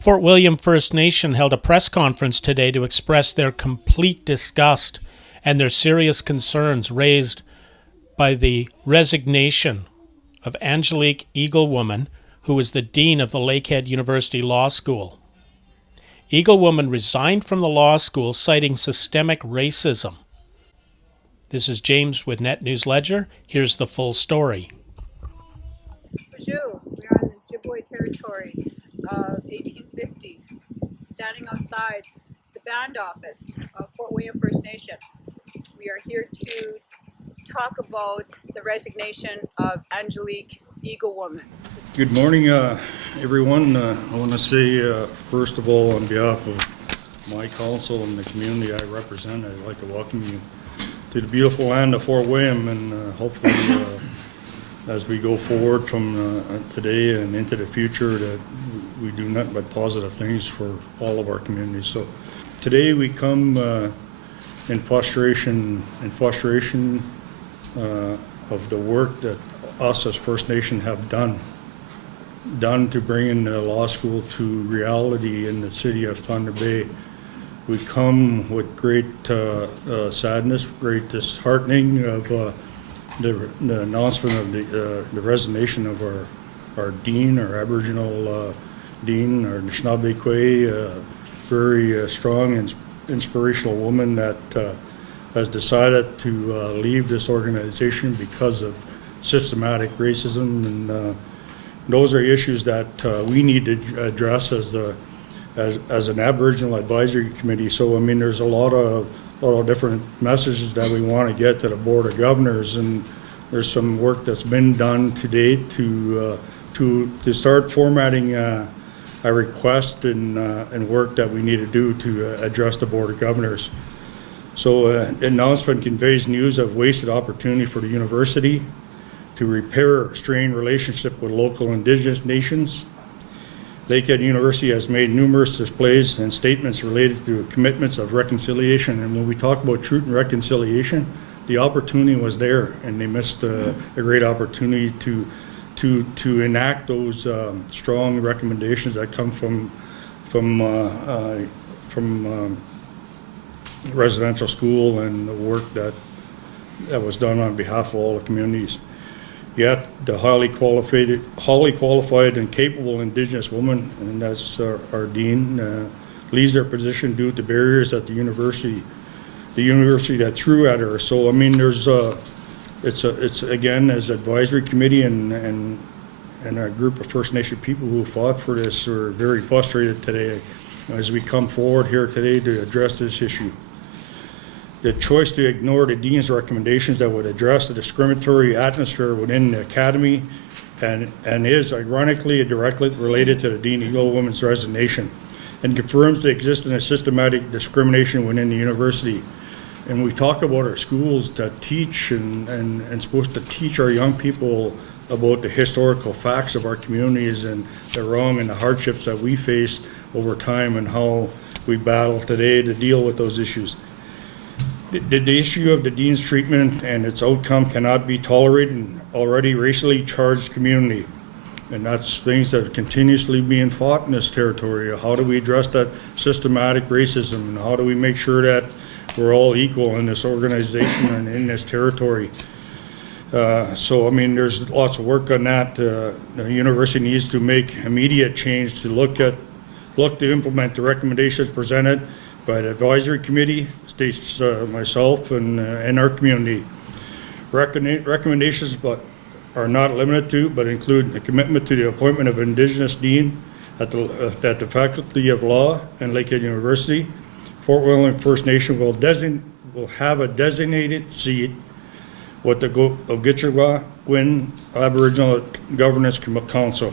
Fort William First Nation held a press conference today to express their complete disgust and their serious concerns raised by the resignation of Angelique Eaglewoman, who is the Dean of the Lakehead University Law School. Eaglewoman resigned from the law school, citing systemic racism. This is James with Net News Ledger. Here's the full story. Bonjour. We are in the Ojibwe territory of 1850, standing outside the band office of Fort William First Nation. We are here to talk about the resignation of Angelique Eaglewoman. Good morning, everyone. I want to say, first of all, on behalf of my council and the community I represent, I'd like to welcome you to the beautiful land of Fort William, and hopefully as we go forward from today and into the future, that we do nothing but positive things for all of our communities. So today we come in frustration of the work that us as First Nation have done to bring in the law school to reality in the city of Thunder Bay. We come with great sadness, great disheartening of the announcement of the resignation of our Dean, our Aboriginal Dean, our Anishinaabe, very strong and inspirational woman that has decided to leave this organization because of systematic racism, and those are issues that we need to address as an Aboriginal Advisory Committee. So I mean, there's a lot of different messages that we want to get to the Board of Governors, and there's some work that's been done to date to start formatting a request and work that we need to do to address the Board of Governors. So the announcement conveys news of wasted opportunity for the university to repair strained relationship with local Indigenous nations. Lakehead University has made numerous displays and statements related to commitments of reconciliation. And when we talk about truth and reconciliation, the opportunity was there, and they missed a great opportunity to enact those strong recommendations that come from residential school and the work that was done on behalf of all the communities. Yet the highly qualified and capable Indigenous woman, and that's our Dean, leaves their position due to barriers at the university that threw at her. So I mean, there's it's again, as advisory committee and a group of First Nation people who fought for this are very frustrated today as we come forward here today to address this issue. The choice to ignore the Dean's recommendations that would address the discriminatory atmosphere within the Academy and is ironically directly related to the Dean Eaglewoman's resignation, and confirms the existence of systematic discrimination within the university. And we talk about our schools that teach and supposed to teach our young people about the historical facts of our communities and the wrong and the hardships that we face over time and how we battle today to deal with those issues. The issue of the Dean's treatment and its outcome cannot be tolerated in already racially charged community. And that's things that are continuously being fought in this territory. How do we address that systematic racism, and how do we make sure that we're all equal in this organization and in this territory? So I mean, there's lots of work on that. The university needs to make immediate change to look to implement the recommendations presented by the advisory committee, states myself and our community. Recommendations but are not limited to, but include a commitment to the appointment of Indigenous Dean at the Faculty of Law and Lakehead University. Fort William First Nation will have a designated seat with the Ojibwe Aboriginal Governance Council.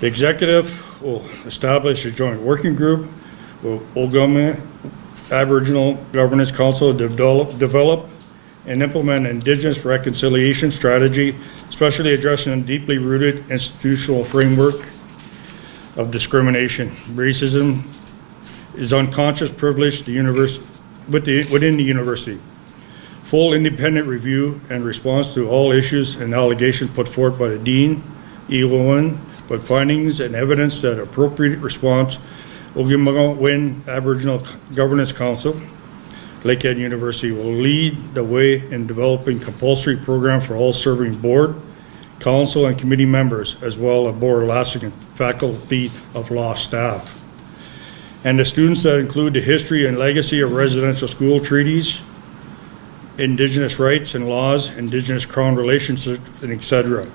The executive will establish a joint working group with Ojibwe Aboriginal Governance Council to develop and implement an Indigenous reconciliation strategy, especially addressing a deeply rooted institutional framework of discrimination. Racism is unconscious privilege within the university. Full independent review and response to all issues and allegations put forth by the Dean Eaglewoman with findings and evidence that appropriate response Ogumagawin Aboriginal Governance Council, Lakehead University will lead the way in developing compulsory program for all serving board, council, and committee members, as well as Bora Laskin faculty of law staff. And the students that include the history and legacy of residential school treaties, Indigenous rights and laws, Indigenous Crown relationships, and etc.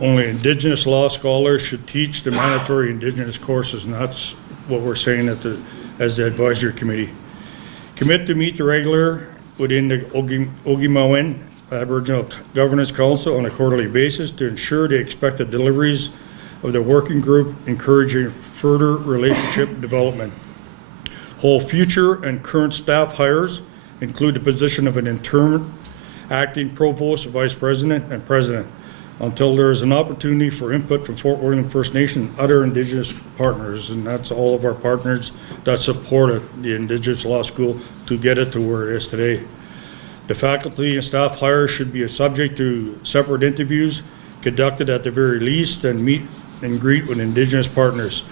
Only Indigenous law scholars should teach the mandatory Indigenous courses, and that's what we're saying as the advisory committee. Commit to meet the regular within the Ogumagawin Aboriginal Governance Council on a quarterly basis to ensure the expected deliveries of the working group, encouraging further relationship development. Hold future and current staff hires, include the position of an interim, acting provost, vice president, and president, until there is an opportunity for input from Fort William First Nation and other Indigenous partners, and that's all of our partners that supported the Indigenous Law School to get it to where it is today. The faculty and staff hires should be subject to separate interviews conducted at the very least and meet and greet with Indigenous partners.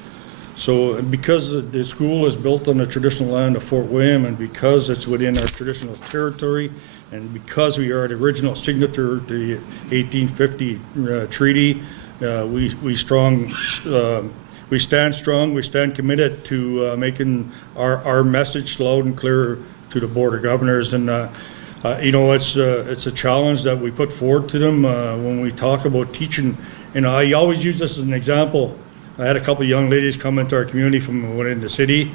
So because the school is built on the traditional land of Fort William, and because it's within our traditional territory, and because we are the original signature to the 1850 treaty, we stand strong, we stand committed to making our message loud and clear to the Board of Governors. And you know, it's a challenge that we put forward to them when we talk about teaching. You know, I always use this as an example. I had a couple of young ladies come into our community from within the city,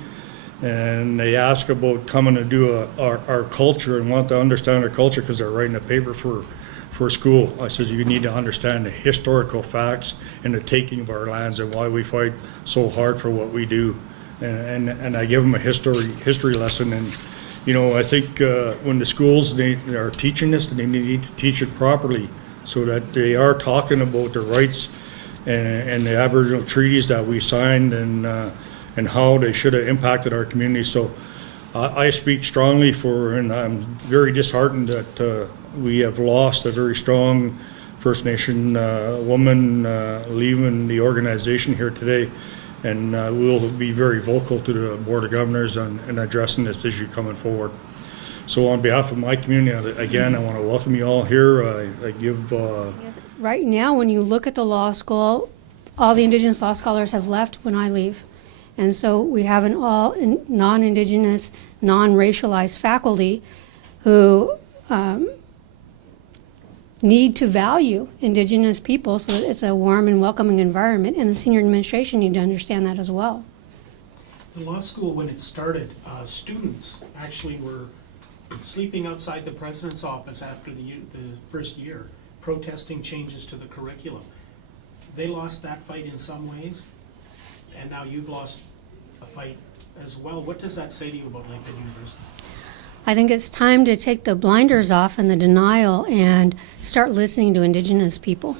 and they ask about coming to do our culture and want to understand our culture because they're writing a paper for school. I says, you need to understand the historical facts and the taking of our lands and why we fight so hard for what we do. And I give them a history lesson. And you know, I think when the schools they are teaching this, they need to teach it properly so that they are talking about the rights and the Aboriginal treaties that we signed and how they should have impacted our community. So I speak strongly for, and I'm very disheartened that we have lost a very strong First Nation woman leaving the organization here today. And we'll be very vocal to the Board of Governors on addressing this issue coming forward. So on behalf of my community, again, I want to welcome you all here. I give... Yes. Right now, when you look at the law school, all the Indigenous law scholars have left when I leave. And so we have an all non-Indigenous, non-racialized faculty who need to value Indigenous people so that it's a warm and welcoming environment, and the senior administration need to understand that as well. The law school, when it started, students actually were sleeping outside the president's office after the first year, protesting changes to the curriculum. They lost that fight in some ways, and now you've lost a fight as well. What does that say to you about Lakehead University? I think it's time to take the blinders off and the denial and start listening to Indigenous people.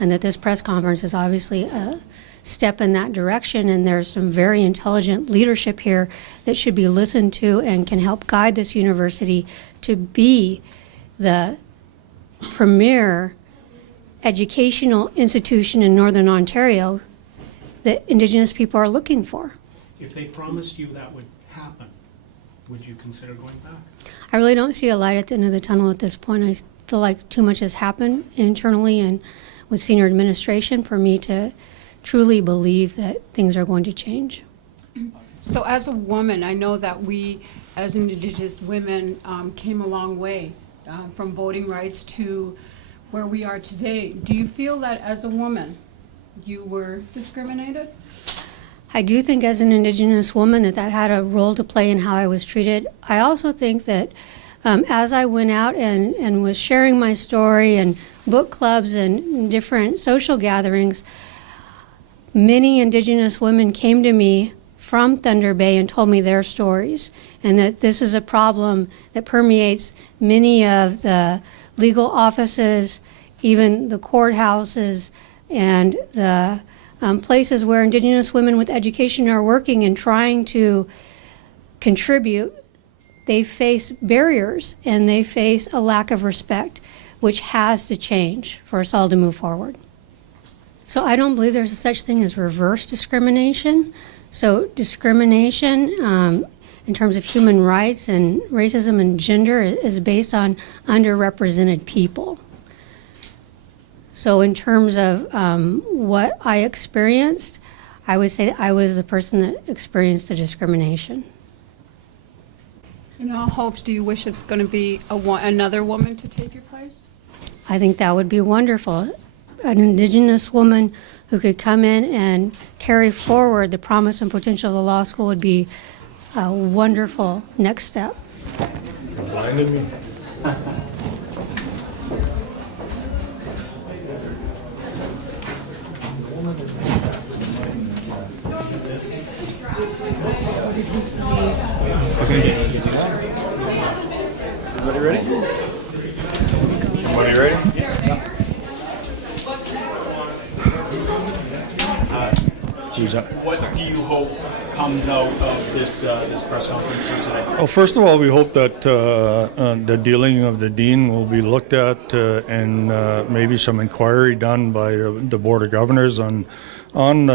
And that this press conference is obviously a step in that direction, and there's some very intelligent leadership here that should be listened to and can help guide this university to be the premier educational institution in Northern Ontario that Indigenous people are looking for. If they promised you that would happen, would you consider going back? I really don't see a light at the end of the tunnel at this point. I feel like too much has happened internally and with senior administration for me to truly believe that things are going to change. So as a woman, I know that we, as Indigenous women, came a long way from voting rights to where we are today. Do you feel that as a woman, you were discriminated? I do think as an Indigenous woman that had a role to play in how I was treated. I also think that as I went out and was sharing my story and book clubs and different social gatherings, many Indigenous women came to me from Thunder Bay and told me their stories, and that this is a problem that permeates many of the legal offices, even the courthouses, and the places where Indigenous women with education are working and trying to contribute. They face barriers and they face a lack of respect, which has to change for us all to move forward. So I don't believe there's a such thing as reverse discrimination. So discrimination in terms of human rights and racism and gender is based on underrepresented people. So in terms of what I experienced, I would say that I was the person that experienced the discrimination. In all hopes, do you wish it's going to be another woman to take your place? I think that would be wonderful. An Indigenous woman who could come in and carry forward the promise and potential of the law school would be a wonderful next step. Blinded me. What did he say? Everybody ready? Everybody ready? What do you hope comes out of this press conference here today? Well, first of all, we hope that the dealing of the Dean will be looked at and maybe some inquiry done by the Board of Governors on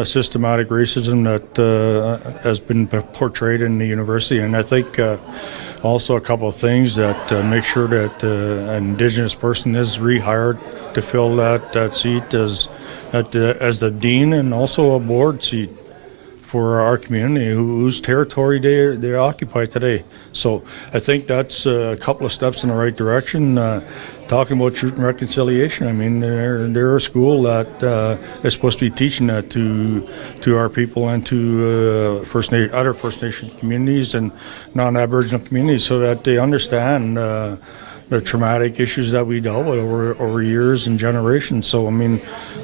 systematic racism that has been portrayed in the university. And I think also a couple of things that make sure that an Indigenous person is rehired to fill that seat as the Dean, and also a board seat for our community whose territory they occupy today. So I think that's a couple of steps in the right direction. Talking about truth and reconciliation, I mean, they're a school that is supposed to be teaching that to our people and to other First Nation communities and non-Aboriginal communities, so that they understand the traumatic issues that we dealt with over years and generations. So, I mean,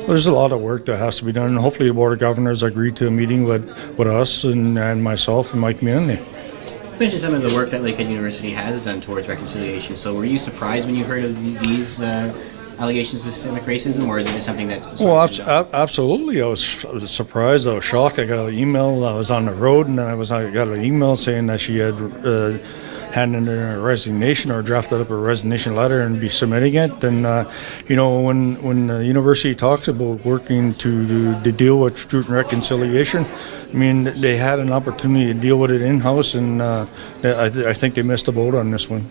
there's a lot of work that has to be done, and hopefully the Board of Governors agree to a meeting with us and myself and my community. You mentioned some of the work that Lakehead University has done towards reconciliation. So were you surprised when you heard of these allegations of systemic racism, or is it just something that's... Well, absolutely. I was surprised. I was shocked. I got an email. I was on the road, and then I got an email saying that she had handed in a resignation or drafted up a resignation letter and be submitting it. And, when the university talks about working to deal with truth and reconciliation, I mean, they had an opportunity to deal with it in-house, and I think they missed the boat on this one.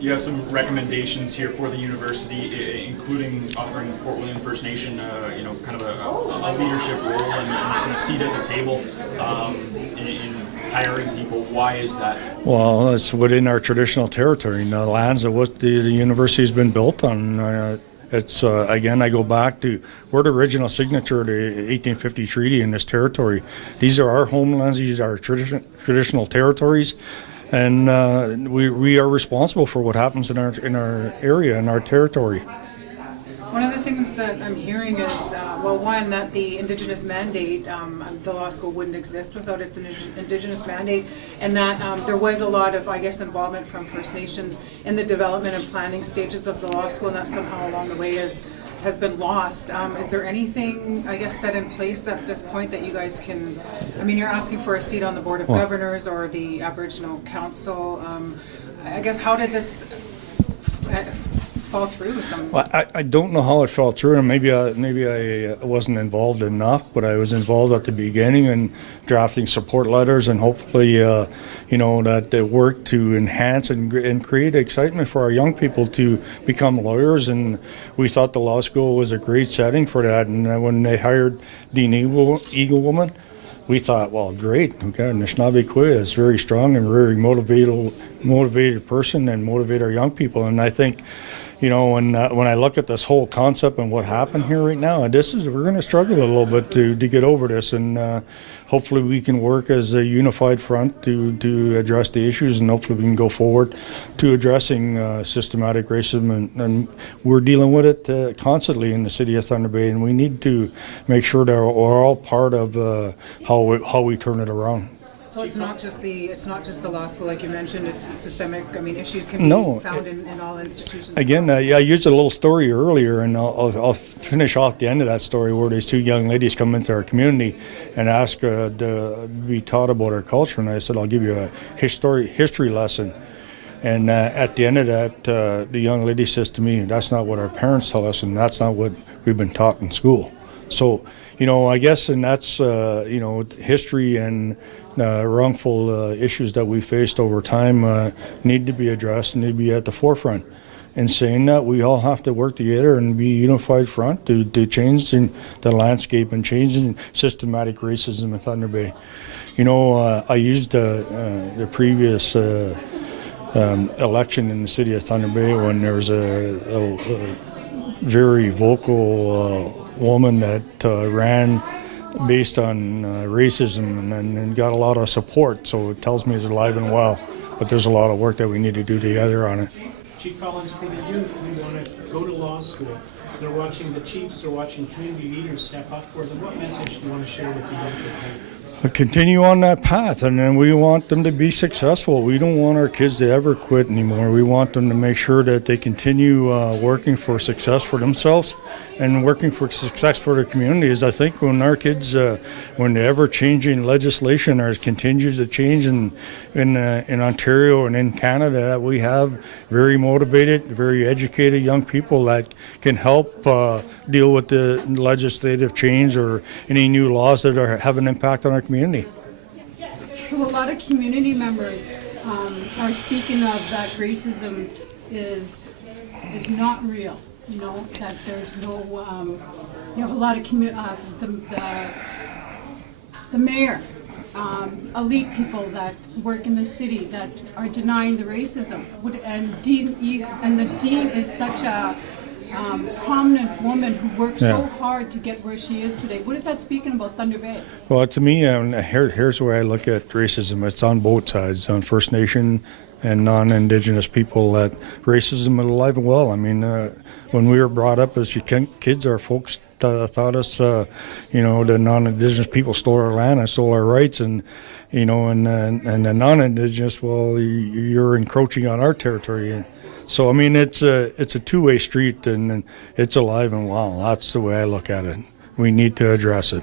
You have some recommendations here for the university, including offering Fort William First Nation, kind of a leadership role and a seat at the table in hiring people. Why is that? Well, it's within our traditional territory, the lands of what the university has been built on. It's again, I go back to we're the original signature of the 1850 treaty in this territory. These are our homelands. These are our traditional territories. And we are responsible for what happens in our area, in our territory. One of the things that I'm hearing is, one, that the Indigenous mandate, the law school wouldn't exist without its Indigenous mandate, and that there was a lot of, involvement from First Nations in the development and planning stages of the law school, and that somehow along the way has been lost. Is there anything, set in place at this point that you guys can, you're asking for a seat on the Board of Governors or the Aboriginal Council. How did this fall through? Well, I don't know how it fell through, and maybe I wasn't involved enough, but I was involved at the beginning in drafting support letters, and hopefully, that they work to enhance and create excitement for our young people to become lawyers. And we thought the law school was a great setting for that. And when they hired Dean Eaglewoman, we thought, well, great. Okay, Anishinaabe is very strong and very motivated person, and motivate our young people. And I think, when I look at this whole concept and what happened here right now, we're going to struggle a little bit to get over this, and hopefully we can work as a unified front to address the issues, and hopefully we can go forward to addressing systematic racism, and we're dealing with it constantly in the city of Thunder Bay, and we need to make sure that we're all part of how we turn it around. So it's not just the law school, like you mentioned. It's systemic. Issues can be found in all institutions. Again, I used a little story earlier, and I'll finish off the end of that story where these two young ladies come into our community and ask to be taught about our culture, and I said, I'll give you a history lesson. And at the end of that, the young lady says to me, "That's not what our parents tell us, and that's not what we've been taught in school. So, I guess, and that's, history and wrongful issues that we faced over time need to be addressed and need to be at the forefront. And saying that, we all have to work together and be a unified front to change the landscape and change systematic racism in Thunder Bay. I used the previous election in the city of Thunder Bay when there was a very vocal woman that ran based on racism and got a lot of support. So it tells me it's alive and well. But there's a lot of work that we need to do together on it. Chief Collins, for the youth who want to go to law school, they're watching the chiefs, they're watching community leaders step up for them. What message do you want to share with the youth? Continue on that path, and then we want them to be successful. We don't want our kids to ever quit anymore. We want them to make sure that they continue working for success for themselves and working for success for the communities. I think when our kids, when the ever-changing legislation continues to change in Ontario and in Canada, that we have very motivated, very educated young people that can help deal with the legislative change or any new laws that have an impact on our community. So a lot of community members are speaking of that racism is not real. That there's no, a lot of the mayor, elite people that work in the city that are denying the racism. And the dean is such a prominent woman who worked so hard to get where she is today. What is that speaking about Thunder Bay? Well, to me, here's the way I look at racism. It's on both sides, on First Nation and non-Indigenous people. That racism is alive and well. I mean, when we were brought up as kids, our folks thought us, the non-Indigenous people stole our land and stole our rights, and the non-Indigenous, well, you're encroaching on our territory. So I mean, it's a two-way street, and it's alive and well. That's the way I look at it. We need to address it.